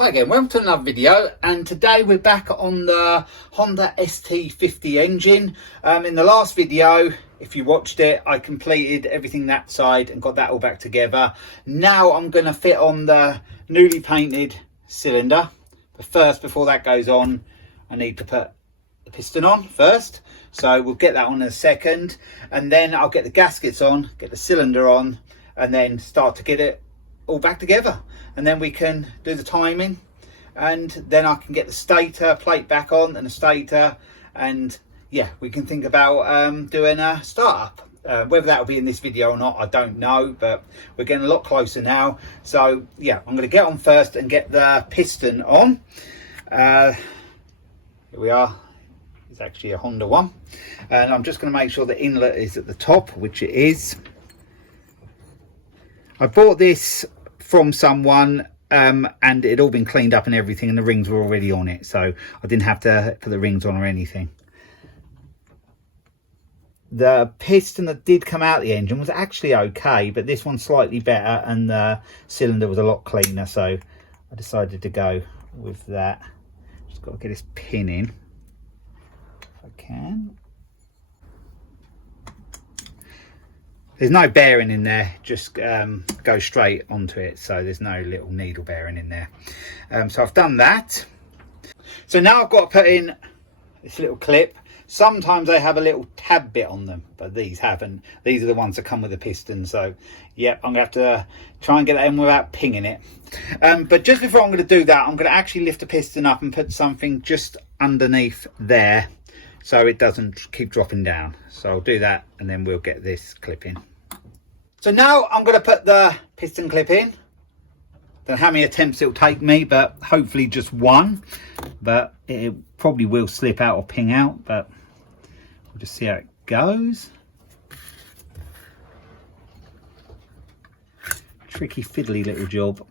Hi again, welcome to another video, and today we're back on the Honda ST50 engine. In the last video, if you watched it, I completed everything that side and got that all back together. Now I'm going to fit on the newly painted cylinder, but first, before that goes on, I need to put the piston on first. So we'll get that on in a second, and then I'll get the gaskets on, get the cylinder on, and then start to get it all back together, and then we can do the timing, and then I can get the stator plate back on and the stator, and yeah, we can think about doing a startup. Whether that will be in this video or not, I don't know, but we're getting a lot closer now. So yeah, I'm going to get on first and get the piston on. Here we are. It's actually a Honda one, and I'm just going to make sure the inlet is at the top, which it is. I bought this from someone and it had all been cleaned up and everything, and the rings were already on it, so I didn't have to put the rings on or anything. The piston that did come out the engine was actually okay, but this one's slightly better and the cylinder was a lot cleaner, so I decided to go with that. Just got to get this pin in if I can. There's no bearing in there, just go straight onto it, so there's no little needle bearing in there. So I've done that. So now I've got to put in this little clip. Sometimes they have a little tab bit on them, but these haven't. These are the ones that come with the piston, so yeah, I'm gonna have to try and get that in without pinging it. But just before I'm gonna do that, I'm gonna actually lift the piston up and put something just underneath there so it doesn't keep dropping down. So I'll do that, and then we'll get this clip in. So now I'm going to put the piston clip in. Don't know how many attempts it'll take me, but hopefully just one. But it probably will slip out or ping out, but we'll just see how it goes. Tricky fiddly little job.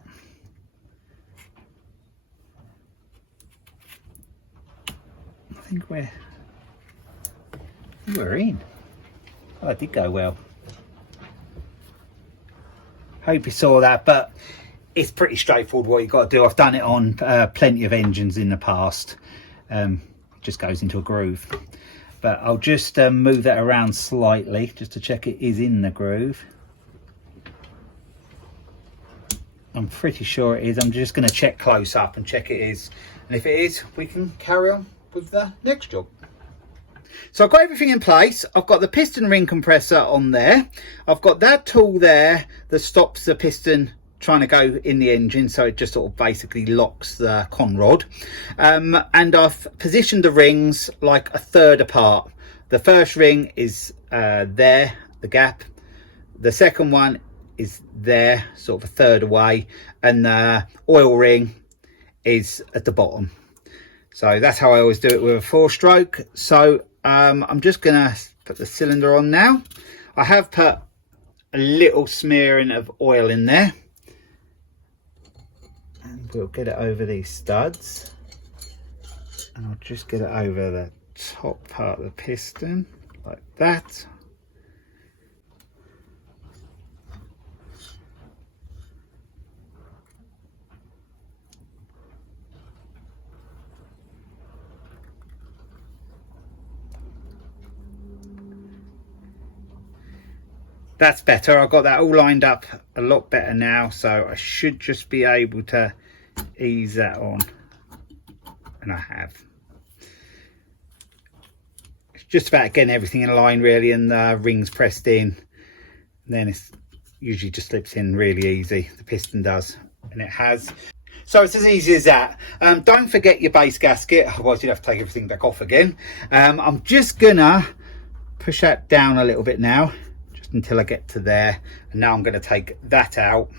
I think we're in. Oh, that did go well. Hope you saw that, but it's pretty straightforward what you've got to do. I've done it on plenty of engines in the past. It just goes into a groove. But I'll just move that around slightly just to check it is in the groove. I'm pretty sure it is. I'm just going to check close up and check it is. And if it is, we can carry on with the next job. So I've got everything in place. I've got the piston ring compressor on there. I've got that tool there that stops the piston trying to go in the engine, so it just sort of basically locks the con rod. And I've positioned the rings like a third apart. The first ring is there, the gap. The second one is there, sort of a third away, and the oil ring is at the bottom. So that's how I always do it with a 4-stroke. So I'm just gonna put the cylinder on now. I have put a little smearing of oil in there, and we'll get it over these studs, and I'll just get it over the top part of the piston like that. That's better. I've got that all lined up a lot better now, so I should just be able to ease that on, and I have. It's just about getting everything in line really, and the rings pressed in, and then it usually just slips in really easy. The piston does, and it has. So it's as easy as that. Don't forget your base gasket, otherwise you'd have to take everything back off again. I'm just gonna push that down a little bit now, until I get to there, and now I'm going to take that out,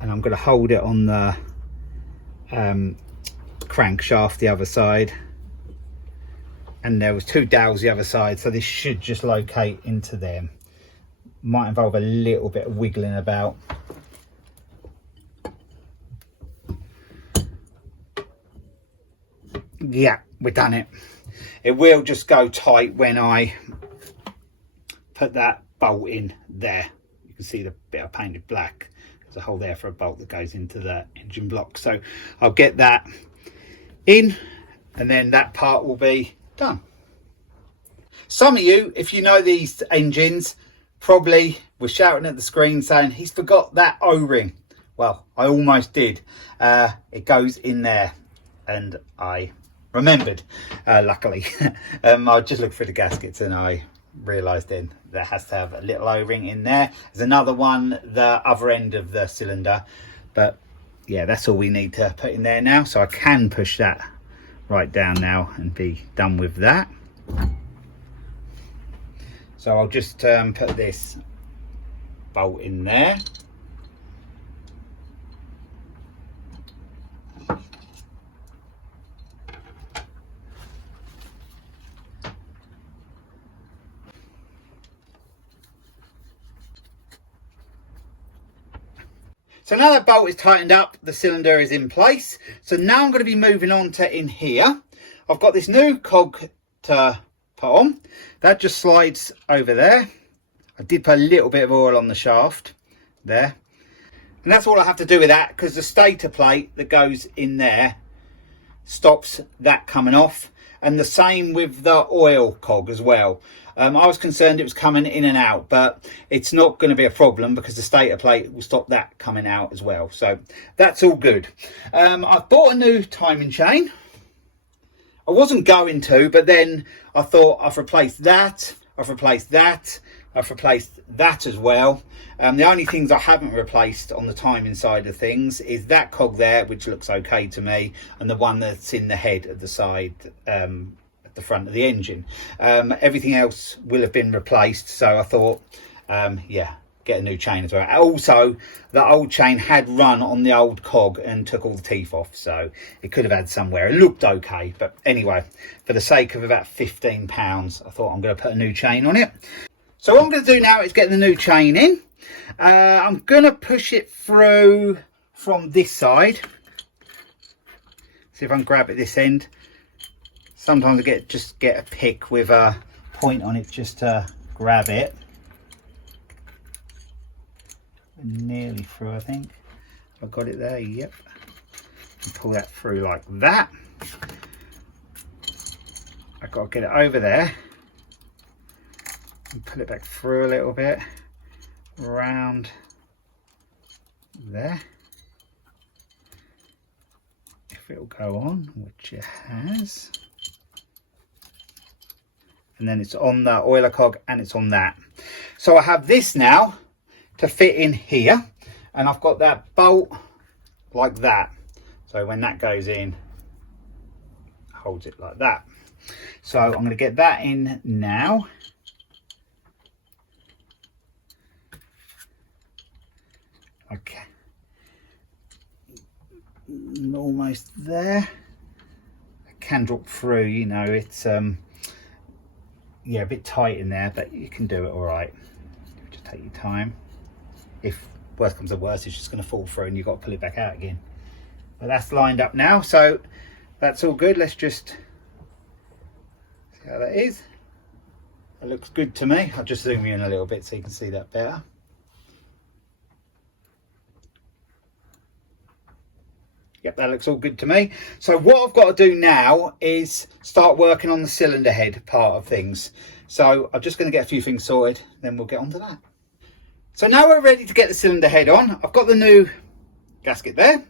and I'm going to hold it on the crankshaft the other side, and there was 2 dowels the other side, so this should just locate into them. Might involve a little bit of wiggling about. Yeah, we've done it. It will just go tight when I put that bolt in there. You can see the bit I painted black. there's a hole there for a bolt that goes into the engine block. So I'll get that in, and then that part will be done. Some of you, if you know these engines, probably were shouting at the screen saying he's forgot that O-ring. Well, I almost did. It goes in there, and I remembered, luckily. I just looked through the gaskets and I realised then there has to have a little O-ring in there. There's another one the other end of the cylinder, but yeah, that's all we need to put in there now. So I can push that right down now and be done with that. So I'll just put this bolt in there. So now that bolt is tightened up, the cylinder is in place. So now I'm going to be moving on to in here. I've got this new cog to put on. That just slides over there. I did put a little bit of oil on the shaft there. And that's all I have to do with that, because the stator plate that goes in there stops that coming off. And the same with the oil cog as well. I was concerned it was coming in and out, but it's not going to be a problem because the stator plate will stop that coming out as well. So that's all good. I've bought a new timing chain. I wasn't going to, but then I thought I've replaced that, I've replaced that, I've replaced that as well. The only things I haven't replaced on the timing side of things is that cog there, which looks okay to me, and the one that's in the head at the side, at the front of the engine. Everything else will have been replaced, so I thought, yeah, get a new chain as well. Also, the old chain had run on the old cog and took all the teeth off, so it could have had somewhere. It looked okay, but anyway, for the sake of about £15, I thought I'm going to put a new chain on it. So what I'm going to do now is get the new chain in. I'm going to push it through from this side. See if I can grab it this end. Sometimes I just get a pick with a point on it just to grab it. Nearly through, I think. I've got it there, yep. And pull that through like that. I've got to get it over there and pull it back through a little bit, around there. If it'll go on, which it has. And then it's on the oiler cog and it's on that. So I have this now to fit in here, and I've got that bolt like that. So when that goes in, holds it like that. So I'm going to get that in now. Okay, almost there. It can drop through, you know, it's yeah, a bit tight in there, but you can do it all right. Just take your time. If worst comes to worst, it's just going to fall through and you've got to pull it back out again. But that's lined up now, so that's all good. Let's just see how that is. It looks good to me. I'll just zoom you in a little bit so you can see that better. Yep, that looks all good to me. So what I've got to do now is start working on the cylinder head part of things. So I'm just going to get a few things sorted, then we'll get on to that. So now we're ready to get the cylinder head on. I've got the new gasket there.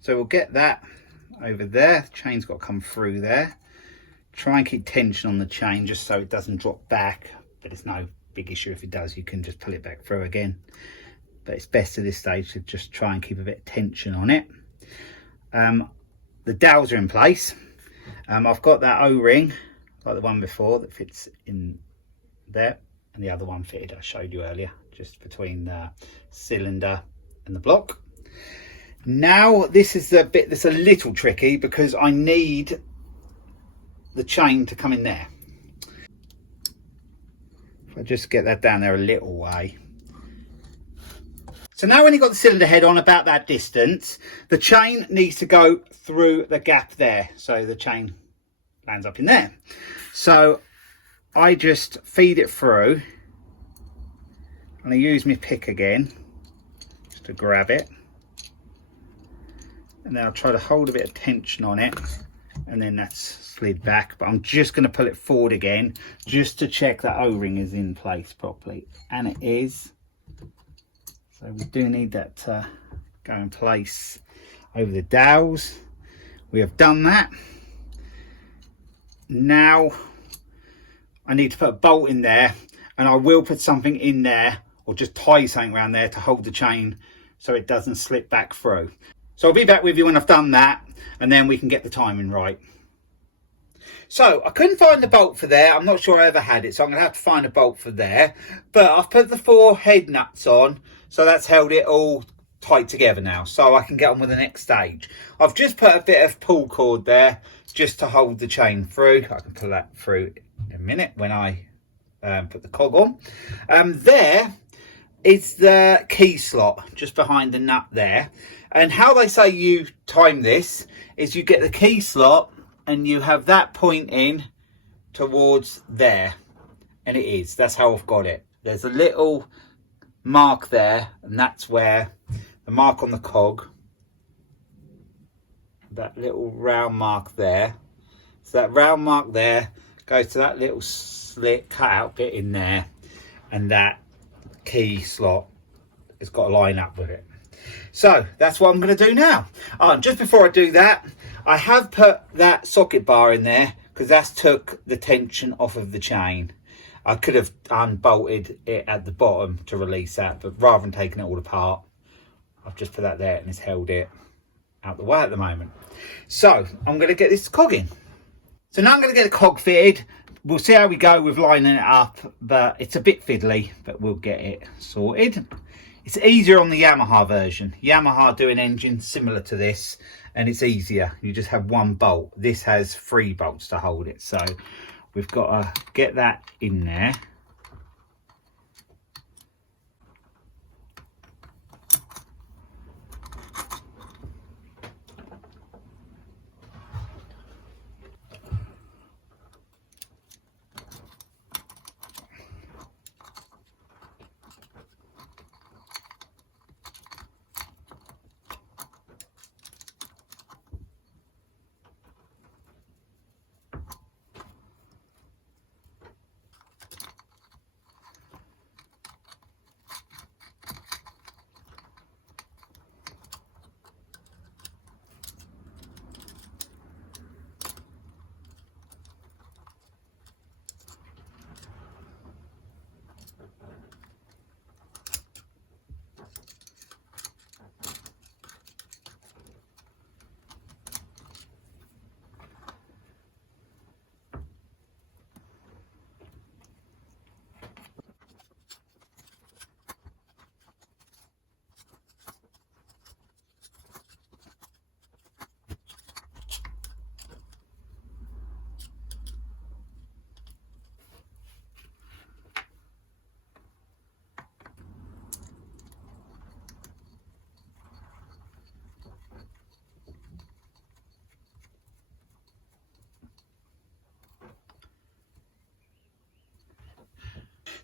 So we'll get that over there. The chain's got to come through there. Try and keep tension on the chain just so it doesn't drop back. But it's no big issue if it does. You can just pull it back through again. But it's best at this stage to just try and keep a bit of tension on it. The dowels are in place. I've got that O-ring like the one before that fits in there, and the other one fitted I showed you earlier, just between the cylinder and the block. Now this is the bit that's a little tricky because I need the chain to come in there. If I just get that down there a little way. So now when you've got the cylinder head on about that distance, the chain needs to go through the gap there. So the chain lands up in there. So I just feed it through. And I use my pick again. to grab it, and then I'll try to hold a bit of tension on it, and then that's slid back. But I'm just going to pull it forward again just to check that O-ring is in place properly, and it is. So we do need that to go in place over the dowels. We have done that. Now I need to put a bolt in there, and I will put something in there, or just tie something around there to hold the chain so it doesn't slip back through. So I'll be back with you when I've done that, and then we can get the timing right. So I couldn't find the bolt for there. I'm not sure I ever had it, so I'm going to have to find a bolt for there. But I've put the 4 head nuts on, so that's held it all tight together now, so I can get on with the next stage. I've just put a bit of pull cord there just to hold the chain through. I can pull that through in a minute when I put the cog on. There is the key slot just behind the nut there, and how they say you time this is you get the key slot and you have that pointing towards there, and it is, that's how I've got it. There's a little mark there, and that's where the mark on the cog, that little round mark there, so that round mark there goes to that little slit cut out bit in there, and that key slot has got to line up with it. So that's what I'm going to do now. Just before I do that, I have put that socket bar in there because that's took the tension off of the chain. I could have unbolted it at the bottom to release that, but rather than taking it all apart, I've just put that there, and it's held it out the way at the moment. So I'm going to get this cog in. So now I'm going to get the cog fitted. We'll see how we go with lining it up, but it's a bit fiddly, but we'll get it sorted. It's easier on the Yamaha version. Yamaha do an engine similar to this, and it's easier. You just have 1 bolt. This has 3 bolts to hold it, so we've got to get that in there.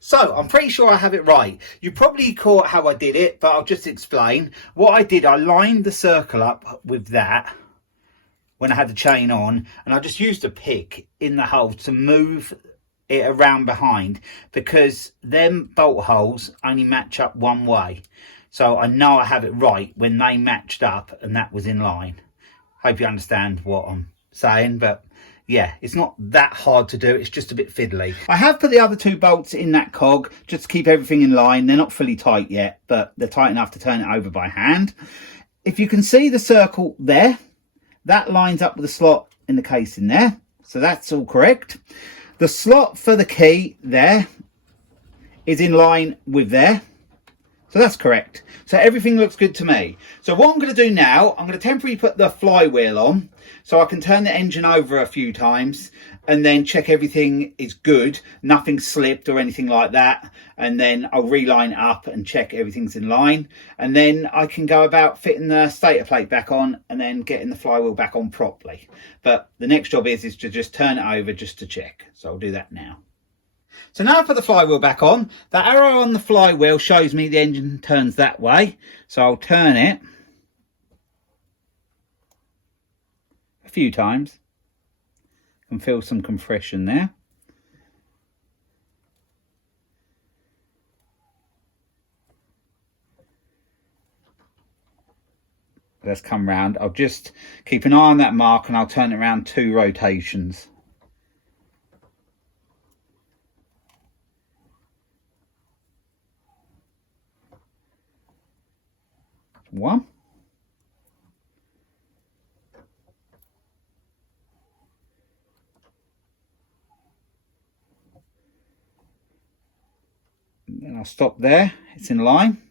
So I'm pretty sure I have it right. You probably caught how I did it, but I'll just explain. What I did, I lined the circle up with that when I had the chain on, and I just used a pick in the hole to move it around behind, because them bolt holes only match up one way. So I know I have it right when they matched up and that was in line. Hope you understand what I'm saying, but yeah, it's not that hard to do. It's just a bit fiddly. I have put the other 2 bolts in that cog just to keep everything in line. They're not fully tight yet, but they're tight enough to turn it over by hand. If you can see the circle there, that lines up with the slot in the casing there. So that's all correct. The slot for the key there is in line with there. So that's correct. So everything looks good to me. So what I'm going to do now, I'm going to temporarily put the flywheel on so I can turn the engine over a few times and then check everything is good, nothing slipped or anything like that, and then I'll reline it up and check everything's in line, and then I can go about fitting the stator plate back on and then getting the flywheel back on properly. But the next job is to just turn it over just to check, so I'll do that now. So now I put the flywheel back on. The arrow on the flywheel shows me the engine turns that way. So I'll turn it a few times. I can feel some compression there. Let's come round. I'll just keep an eye on that mark and I'll turn it around 2 rotations. One. And then I'll stop there. It's in line.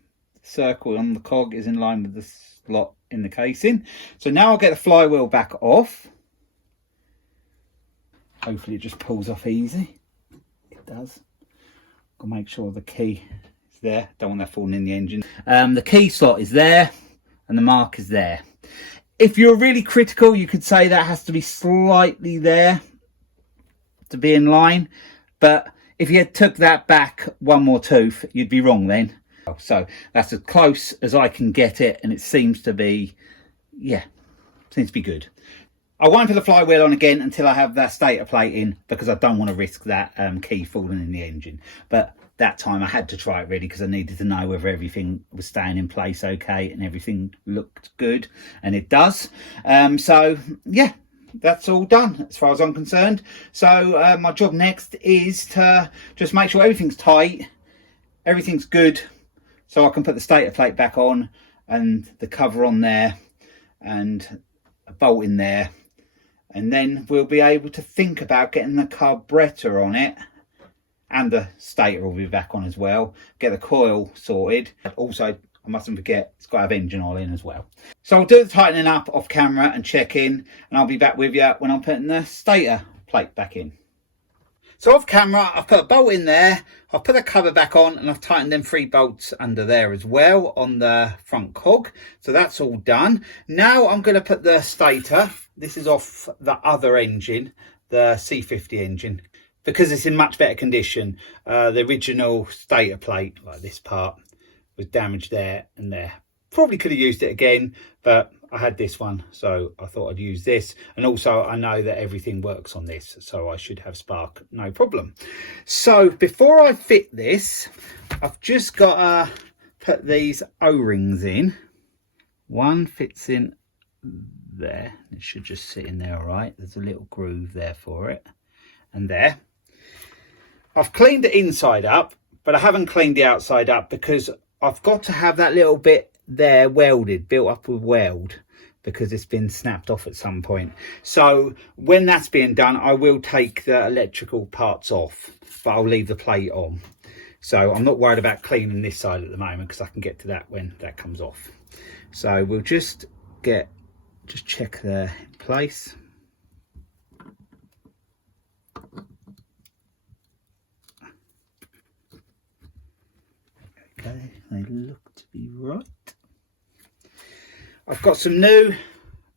The circle on the cog is in line with the slot in the casing. So now I'll get the flywheel back off. Hopefully it just pulls off easy. It does. I'll make sure the key is there. Don't want that falling in the engine. The key slot is there and the mark is there. If you're really critical, you could say that has to be slightly there to be in line. But if you took that back 1 more tooth, you'd be wrong then. So that's as close as I can get it, and it seems to be, yeah, seems to be good. I won't put the flywheel on again until I have that stator plate in, because I don't want to risk that key falling in the engine. But that time I had to try it really, because I needed to know whether everything was staying in place okay and everything looked good, and it does. So yeah, that's all done as far as I'm concerned. So my job next is to just make sure everything's tight, everything's good, so I can put the stator plate back on and the cover on there and a bolt in there, and then we'll be able to think about getting the carburetor on it, and the stator will be back on as well, get the coil sorted. Also, I mustn't forget, it's got to have engine oil in as well. So I'll do the tightening up off camera and check in, and I'll be back with you when I'm putting the stator plate back in. So off camera, I've put a bolt in there, I've put the cover back on, and I've tightened them 3 bolts under there as well on the front cog. So that's all done. Now I'm going to put the stator, this is off the other engine, the C50 engine, because it's in much better condition. The original stator plate, like this part, was damaged there and there. Probably could have used it again, but I had this one, so I thought I'd use this. And also I know that everything works on this, so I should have spark, no problem. So before I fit this, I've just got to put these O-rings in. One fits in there. It should just sit in there all right. There's a little groove there for it. And there. I've cleaned the inside up, but I haven't cleaned the outside up because I've got to have that little bit there welded, built up with weld, because it's been snapped off at some point. So when that's being done, I will take the electrical parts off, but I'll leave the plate on. So I'm not worried about cleaning this side at the moment, because I can get to that when that comes off. So we'll just check the place. Okay, they look to be right. I've got some new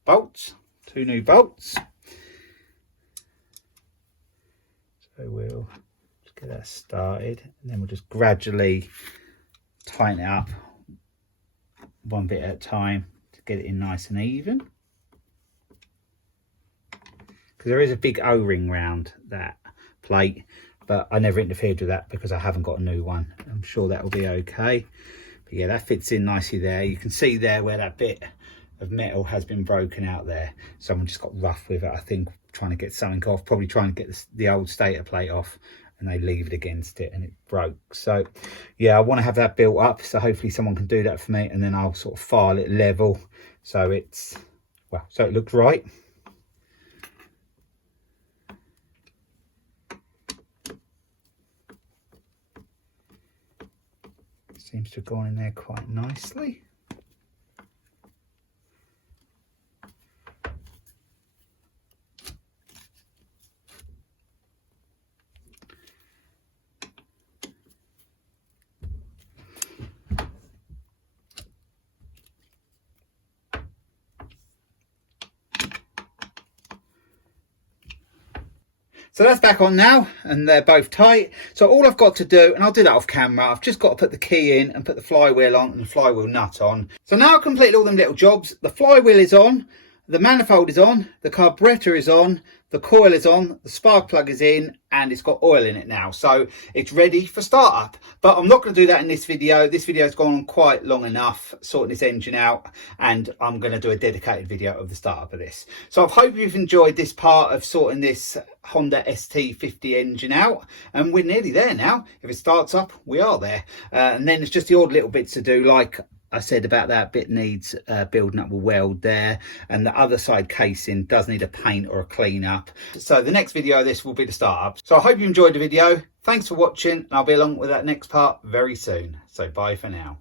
bolts, 2 new bolts. So we'll just get that started, and then we'll just gradually tighten it up 1 bit at a time to get it in nice and even. Because there is a big O-ring round that plate, but I never interfered with that because I haven't got a new one. I'm sure that will be okay. But yeah, that fits in nicely there. You can see there where that bit of metal has been broken out there. Someone just got rough with it, I think, trying to get something off, probably trying to get the old stator plate off, and they levered against it and it broke. So yeah, I want to have that built up, so hopefully someone can do that for me, and then I'll sort of file it level so it's, well, so it looks right. Seems to have gone in there quite nicely. So that's back on now, and they're both tight. So all I've got to do, and I'll do that off camera, I've just got to put the key in and put the flywheel on and the flywheel nut on. So now I've completed all them little jobs. The flywheel is on, the manifold is on, the carburetor is on, the coil is on, the spark plug is in, and it's got oil in it now. So it's ready for startup. But I'm not going to do that in this video. This video has gone on quite long enough sorting this engine out, and I'm going to do a dedicated video of the startup of this. So I hope you've enjoyed this part of sorting this Honda ST50 engine out, and we're nearly there now. If it starts up, we are there. And then it's just the odd little bits to do, like I said about that bit needs building up a weld there, and the other side casing does need a paint or a clean up. So the next video of this will be the startup. So I hope you enjoyed the video. Thanks for watching, and I'll be along with that next part very soon. So bye for now.